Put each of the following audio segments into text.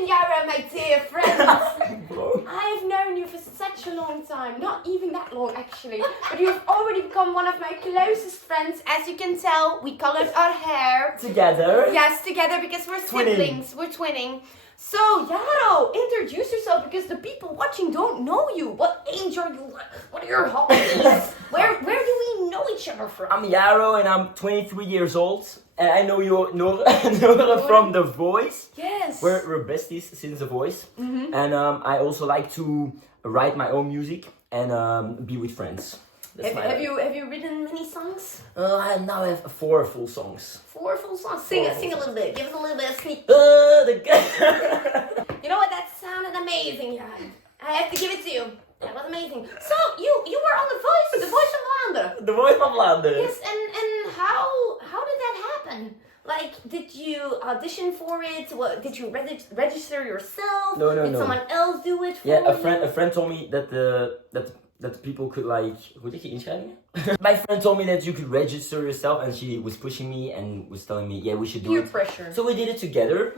and Yaro, my dear friends. I've known you for such a long time. Not even that long, actually. But you've already become one of my closest friends. As you can tell, we colored our hair. Together? Yes, together because we're siblings. We're twinning. So, Yaro, introduce yourself because the people watching don't know you. What age are you? What are your hobbies? Where do we know each other from? I'm Yaro and I'm 23 years old. And I know you Nora from The Voice. Yes. We're besties since The Voice. Mm-hmm. And I also like to write my own music and be with friends. Have you written many songs? I now have 4 full songs. 4 full songs? Sing a little bit. Give us a little bit of sneak. You know what? That sounded amazing, yeah. I have to give it to you. That was amazing. So, you were on The Voice of Vlaanderen. The Voice of Vlaanderen. Yes, and how did that happen? Like, did you audition for it? What, did you register yourself? No. Did someone else do it for you? Yeah, a friend told me that people could like... Hoe zeg je inschrijvingen? My friend told me that you could register yourself and she was pushing me and was telling me, yeah, we should do it. Peer pressure. So we did it together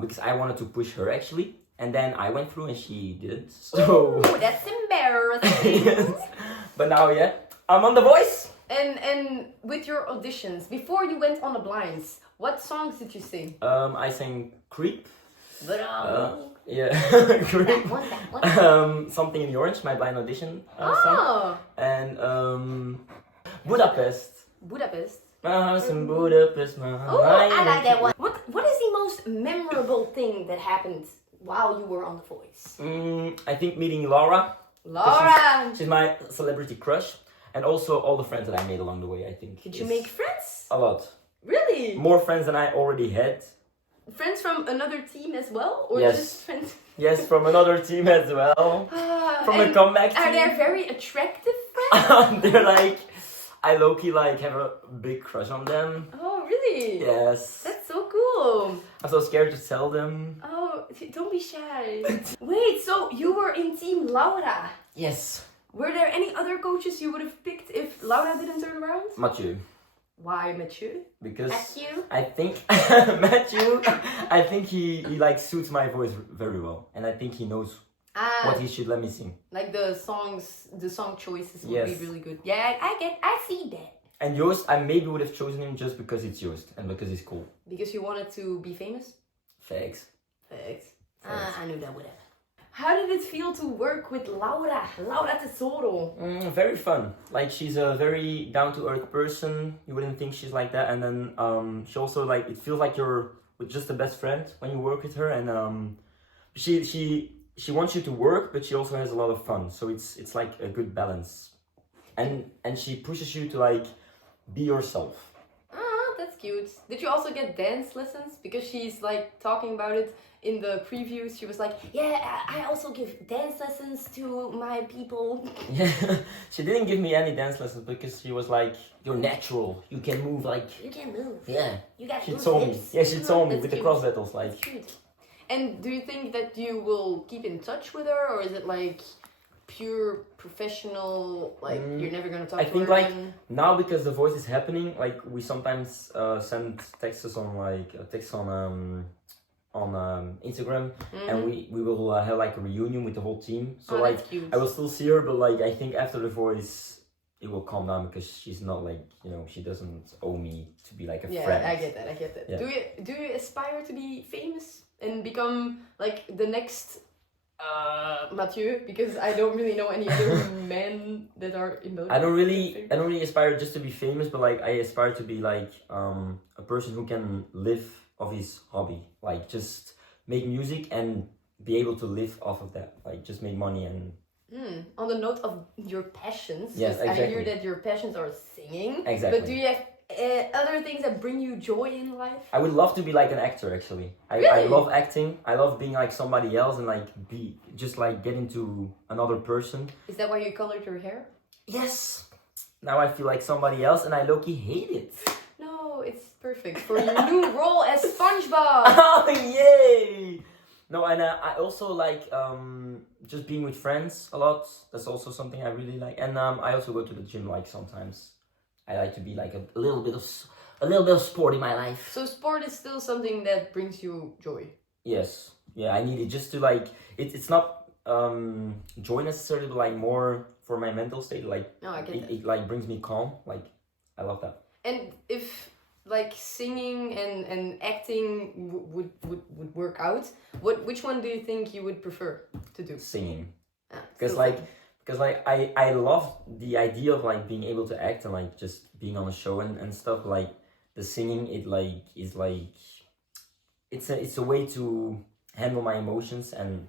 because I wanted to push her actually. And then I went through and she didn't. So... Ooh, that's embarrassing. But now, yeah, I'm on The Voice. And with your auditions, before you went on the blinds, what songs did you sing? I sang Creep. Yeah, Creep. That one. Something in the Orange, my blind audition song. And Budapest. Budapest. My house in Budapest. Oh, I like that one. What is the most memorable thing that happened while you were on The Voice? I think meeting Laura. Laura! She's my celebrity crush. And also all the friends that I made along the way, I think. Did you make friends? A lot. Really? More friends than I already had. Friends from another team as well? Or Yes. just friends? Yes, from another team as well. From the comeback team. Are they very attractive friends? They're like, I low-key like have a big crush on them. Oh, really? Yes. That's so cool. I'm so scared to tell them. Oh, don't be shy. Wait, so you were in Team Laura? Yes. Were there any other coaches you would have picked if Laura didn't turn around? Mathieu. Why Mathieu? Because Mathieu? I think Mathieu, I think he like suits my voice very well. And I think he knows what he should let me sing. Like the song choices would Yes. be really good. Yeah, I see that. And Joost, I maybe would have chosen him just because it's Joost and because he's cool. Because you wanted to be famous? Thanks. Thanks. I knew that would happen. How did it feel to work with Laura Tesoro? Very fun. Like, she's a very down-to-earth person. You wouldn't think she's like that. And then she also, like, it feels like you're with just the best friend when you work with her. And she wants you to work, but she also has a lot of fun. So it's like a good balance. And she pushes you to, like, be yourself. Ah, that's cute. Did you also get dance lessons? Because she's, like, talking about it. In the previews, she was like, yeah, I also give dance lessons to my people. Yeah, she didn't give me any dance lessons because she was like, you're natural. You can move like... You can move. Yeah. You got She told me. Yeah, she told me That's with cute. the cross battles. Like. That's cute. And do you think that you will keep in touch with her? Or is it like pure professional, like you're never going to talk to her I think like again? now because The Voice is happening, like we sometimes send texts on Instagram, and we will have like a reunion with the whole team. So like that's cute. I will still see her, but like I think after The Voice it will calm down because she's not like, you know, she doesn't owe me to be like a friend. Yeah, I get that. Yeah. Do you aspire to be famous and become like the next Mathieu? Because I don't really know any other men that are in Belgium. I don't really aspire just to be famous, but like I aspire to be like a person who can live of his hobby, like just make music and be able to live off of that, like just make money and on the note of your passions, yes, exactly. I hear that your passions are singing, exactly. But do you have other things that bring you joy in life? I would love to be like an actor actually. Really? I love acting. I love being like somebody else and like be just like get into another person. Is that why you colored your hair? Yes. Now I feel like somebody else and I low-key hate it. No, it's perfect for your new role as SpongeBob. Oh yay! No, and I also like just being with friends a lot. That's also something I really like. And I also go to the gym like sometimes. I like to be like a little bit of sport in my life. So sport is still something that brings you joy. Yes. yeah, I need it just to like it's not joy necessarily, but like more for my mental state. Like No, I get that. it like brings me calm. Like I love that. And if like singing and acting would work out, which one do you think you would prefer to do? Singing. Ah, Because still like I love the idea of like being able to act and like just being on a show and stuff. Like the singing, it like is like it's a way to handle my emotions, and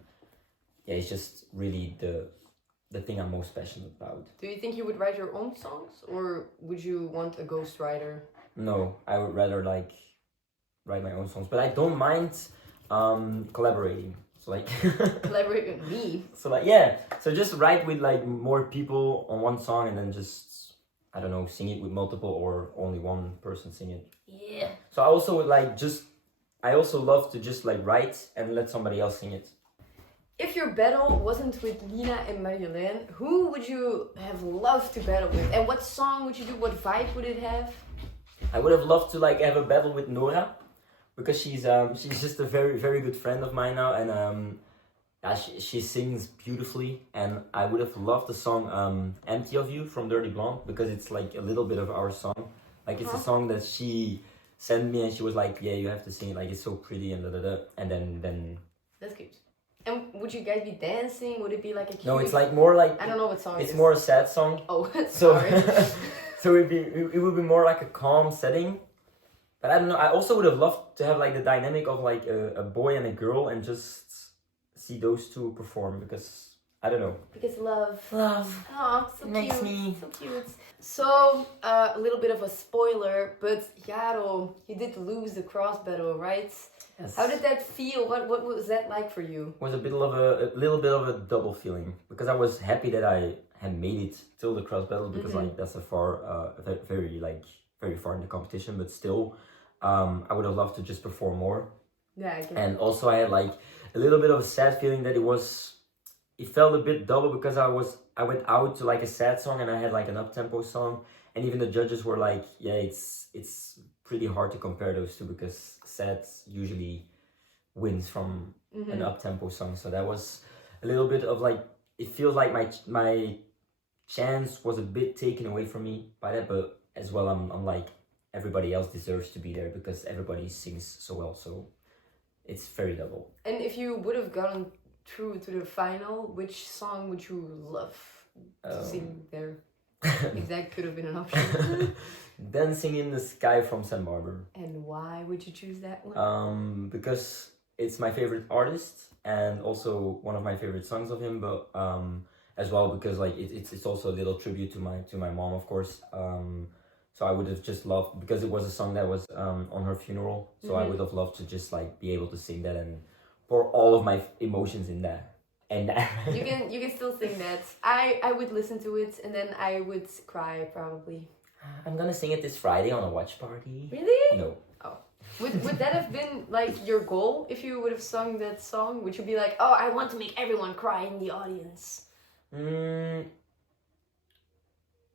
yeah, it's just really the thing I'm most passionate about. Do you think you would write your own songs, or would you want a ghostwriter? No, I would rather like write my own songs, but I don't mind collaborating. So like Collaborate with me. so like yeah, so just write with like more people on one song, and then just I don't know, sing it with multiple or only one person sing it. Yeah. So I also would like just I also love to just like write and let somebody else sing it. If your battle wasn't with Lina and Marjolein, who would you have loved to battle with? And what song would you do? What vibe would it have? I would have loved to like have a battle with Nora, because she's just a very good friend of mine now, and yeah, she sings beautifully, and I would have loved the song "Empty of You" from Dirty Blonde, because it's like a little bit of our song. Like it's a song that she sent me, and she was like, "Yeah, you have to sing it. Like it's so pretty and da da da." And then That's cute. And would you guys be dancing? Would it be like a cute... no, it's like more like I don't know what song it it's is. more a sad song. Oh, So sorry. so it would be more like a calm setting. But I don't know. I also would have loved to have like the dynamic of like a boy and a girl, and just see those two perform, because I don't know. Because love. Love Oh, so makes cute. me. So cute. So, a little bit of a spoiler, but Yaro, you did lose the cross battle, right? Yes. How did that feel? What was that like for you? Was a little bit of a double feeling, because I was happy that I had made it till the cross battle, because like that's a very far in the competition, but still I would have loved to just perform more. Yeah, I get And also I had like a little bit of a sad feeling that it felt a bit double, because I went out to like a sad song, and I had like an up-tempo song, and even the judges were like, yeah, it's pretty hard to compare those two, because sad usually wins from an up-tempo song. So that was a little bit of like, it feels like my chance was a bit taken away from me by that, but as well I'm like, everybody else deserves to be there, because everybody sings so well, so it's very double. And if you would have gotten through to the final, which song would you love to sing there? If that could have been an option. Dancing in the Sky from St. Barbara. And why would you choose that one? Because it's my favorite artist, and also one of my favorite songs of him, but as well because like it's also a little tribute to my mom, of course. So I would have just loved, because it was a song that was on her funeral, so I would have loved to just like be able to sing that and pour all of my emotions in that. And You can still sing that. I would listen to it and then I would cry probably. I'm gonna sing it this Friday on a watch party. Really? No. Oh. Would that have been like your goal if you would have sung that song? Would you be like, oh, I want to make everyone cry in the audience?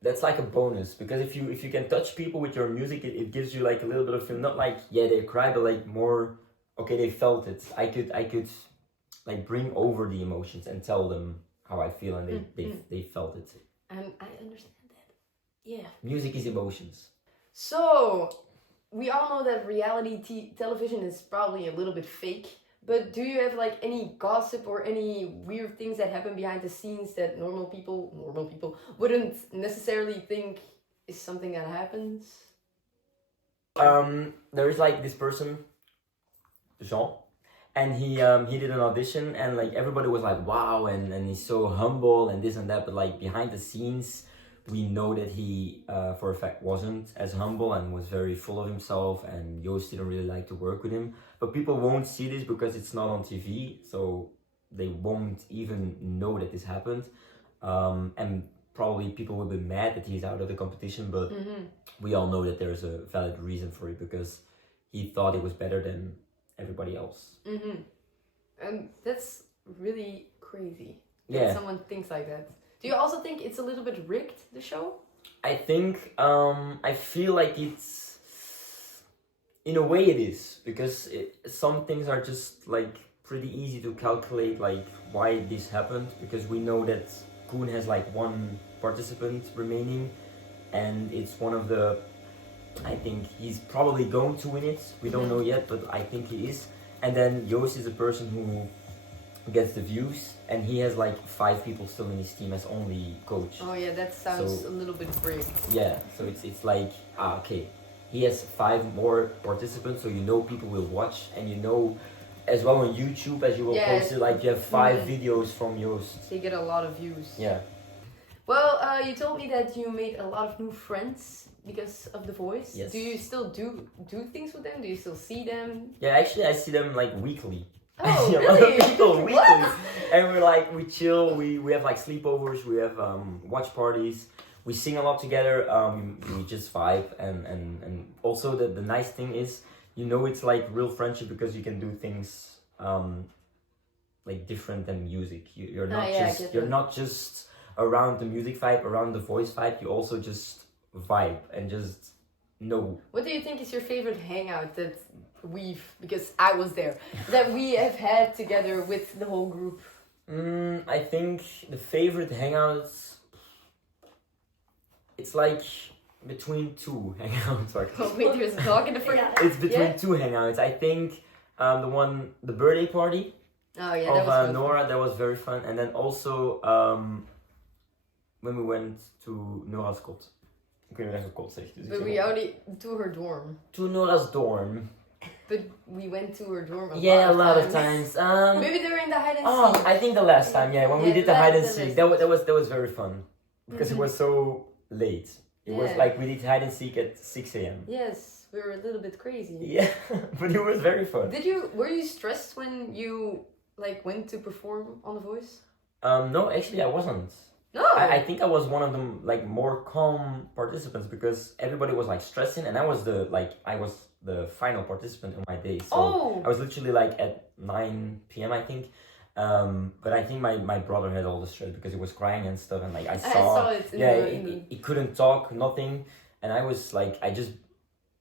That's like a bonus, because if you can touch people with your music, it gives you like a little bit of feel. Not like, yeah, they cry, but like more, okay, they felt it. I could like bring over the emotions and tell them how I feel, and they felt it. And I understand that. Yeah. Music is emotions. So, we all know that reality television is probably a little bit fake. But do you have like any gossip or any weird things that happen behind the scenes that normal people wouldn't necessarily think is something that happens? There is like this person, Jean, and he did an audition, and like everybody was like, wow, and he's so humble and this and that, but like behind the scenes we know that he for a fact wasn't as humble and was very full of himself, and Joost didn't really like to work with him. But people won't see this because it's not on TV, so they won't even know that this happened. And probably people will be mad that he's out of the competition, but we all know that there's a valid reason for it, because he thought it was better than everybody else. And that's really crazy. Yeah. That someone thinks like that. Do you also think it's a little bit rigged, the show? I think, I feel like it's, in a way it is, because some things are just like pretty easy to calculate like why this happened, because we know that Koen has like one participant remaining, and it's one of the, I think he's probably going to win it. We don't know yet, but I think he is. And then Joost is the person who gets the views, and he has like 5 people still in his team as only coach. Oh yeah, that sounds a little bit rigged. Yeah, so it's like, okay, he has 5 more participants, so you know people will watch, and you know as well on YouTube, as you will post it, like you have 5 videos from Joost. They get a lot of views. Yeah. Well, you told me that you made a lot of new friends because of The Voice. Yes. Do you still do things with them? Do you still see them? Yeah, actually I see them like weekly. Oh, Yeah, really? people weekly. And we chill, we have like sleepovers, we have watch parties, we sing a lot together, we just vibe, and also the nice thing is, you know, it's like real friendship because you can do things like different than music. You're not just around the music vibe, around the voice vibe, you also just vibe and just know. What do you think is your favorite hangout that because I was there, that we have had together with the whole group? I think the favorite hangouts, it's like between 2 hangouts. Oh wait, there's a dog in the front. It's between 2 hangouts. I think the birthday party of Nora, that was very fun. And then also when we went to Nora's kot. Ik weet niet wat kot zegt. But we only to her dorm. To Nora's dorm. But we went to her dorm a lot of times. Maybe during the hide and seek. I think the last time, when we did the hide and seek, that was very fun because it was so late. It was like we did hide and seek at 6 a.m. Yes, we were a little bit crazy. Yeah, but it was very fun. Were you stressed when you like went to perform on The Voice? No, actually I wasn't. No. I think I was one of them like more calm participants because everybody was like stressing, and I was the final participant in my day. So I was literally like at 9 p.m. I think. But I think my brother had all the stress because he was crying and stuff, and like I saw it. He couldn't talk, nothing, and I was like, I just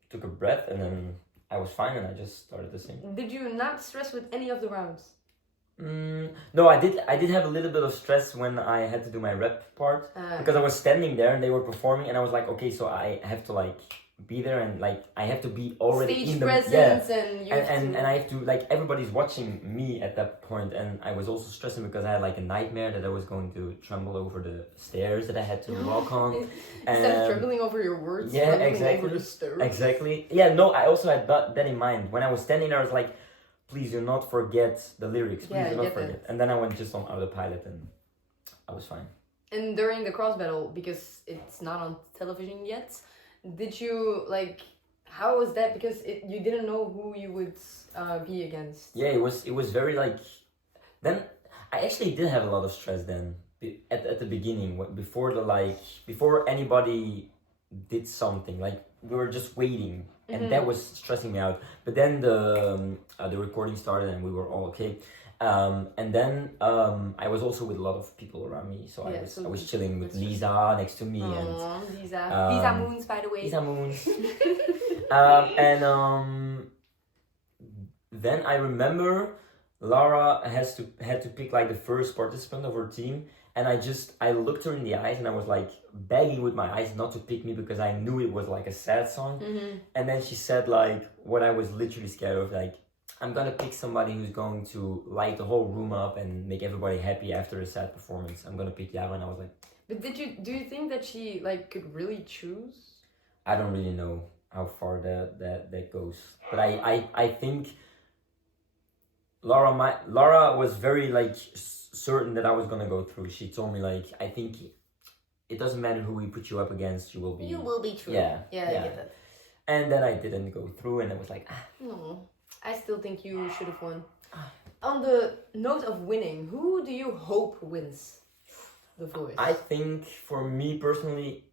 took a breath and then I was fine and I just started to sing. Did you not stress with any of the rounds? No, I did have a little bit of stress when I had to do my rep part because I was standing there and they were performing, and I was like, okay, so I have to like be there and like I have to be already stage in the presence and I have to like, everybody's watching me at that point, and I was also stressing because I had like a nightmare that I was going to tremble over the stairs that I had to walk on. Instead of trembling over your words, exactly over the stairs. Exactly. Yeah, no, I also had that in mind when I was standing there. I was like, please do not forget the lyrics. Please do not forget. And then I went just on autopilot and I was fine. And during the cross battle, because it's not on television yet, did you like? How was that? Because you didn't know who you would be against. Yeah, it was very like. Then I actually did have a lot of stress then at the beginning, before anybody did something, like we were just waiting, and that was stressing me out. But then the recording started and we were all okay. And then I was also with a lot of people around me, so I was chilling with Lisa next to me. Aww, and Lisa Moons, by the way. Lisa Moons. Then I remember Lara had to pick like the first participant of her team, and I looked her in the eyes and I was like begging with my eyes not to pick me because I knew it was like a sad song. And then she said like what I was literally scared of, like, I'm gonna pick somebody who's going to light the whole room up and make everybody happy after a sad performance. I'm gonna pick Yaro, and I was like. But do you think that she like could really choose? I don't really know how far that goes, but I think Laura was very like certain that I was gonna go through. She told me like, I think it doesn't matter who we put you up against, you will be true. Yeah, I get that. And then I didn't go through, and I was like, No. I still think you should have won. On the note of winning, who do you hope wins The Voice? I think for me personally,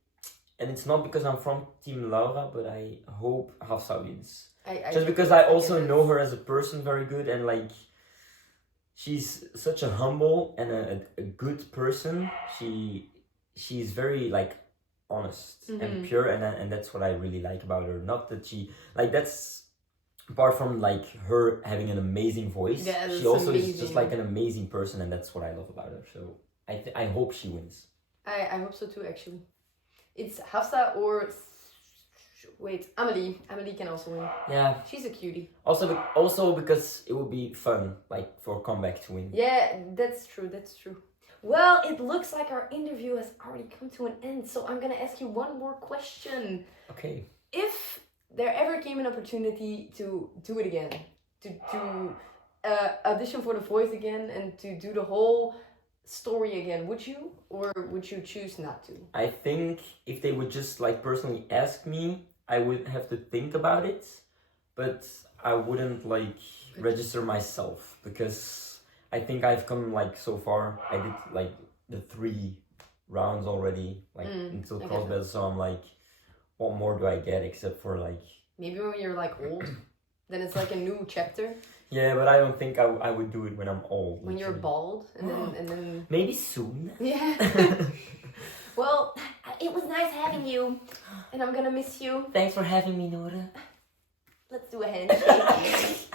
and it's not because I'm from Team Laura, but I hope Hafsa wins. Just because I also know her as a person very good, and like she's such a humble and a good person. She's very like honest and pure, and that's what I really like about her. Not that she like apart from like her having an amazing voice, Yeah, she that's also is amazing. just like an amazing person, and that's what I love about her. So I hope she wins. I hope so too, actually. It's Hafsa or... Wait, Amelie. Amelie can also win. Yeah. She's a cutie. Also because it would be fun, like for comeback to win. Yeah, that's true, that's true. Well, it looks like our interview has already come to an end, so I'm gonna ask you one more question. Okay. If there ever came an opportunity to do it again, to audition for The Voice again and to do the whole story again, would you? Or would you choose not to? I think if they would just like personally ask me, I would have to think about it, but I wouldn't like register myself because I think I've come like so far. I did like the 3 rounds already, like until cross battle, so I'm like, what more do I get except for like... Maybe when you're like old, then it's like a new chapter. Yeah, but I don't think I would do it when I'm old. When you're bald, and then... Maybe soon. Yeah. Well, it was nice having you, and I'm gonna miss you. Thanks for having me, Nora. Let's do a handshake.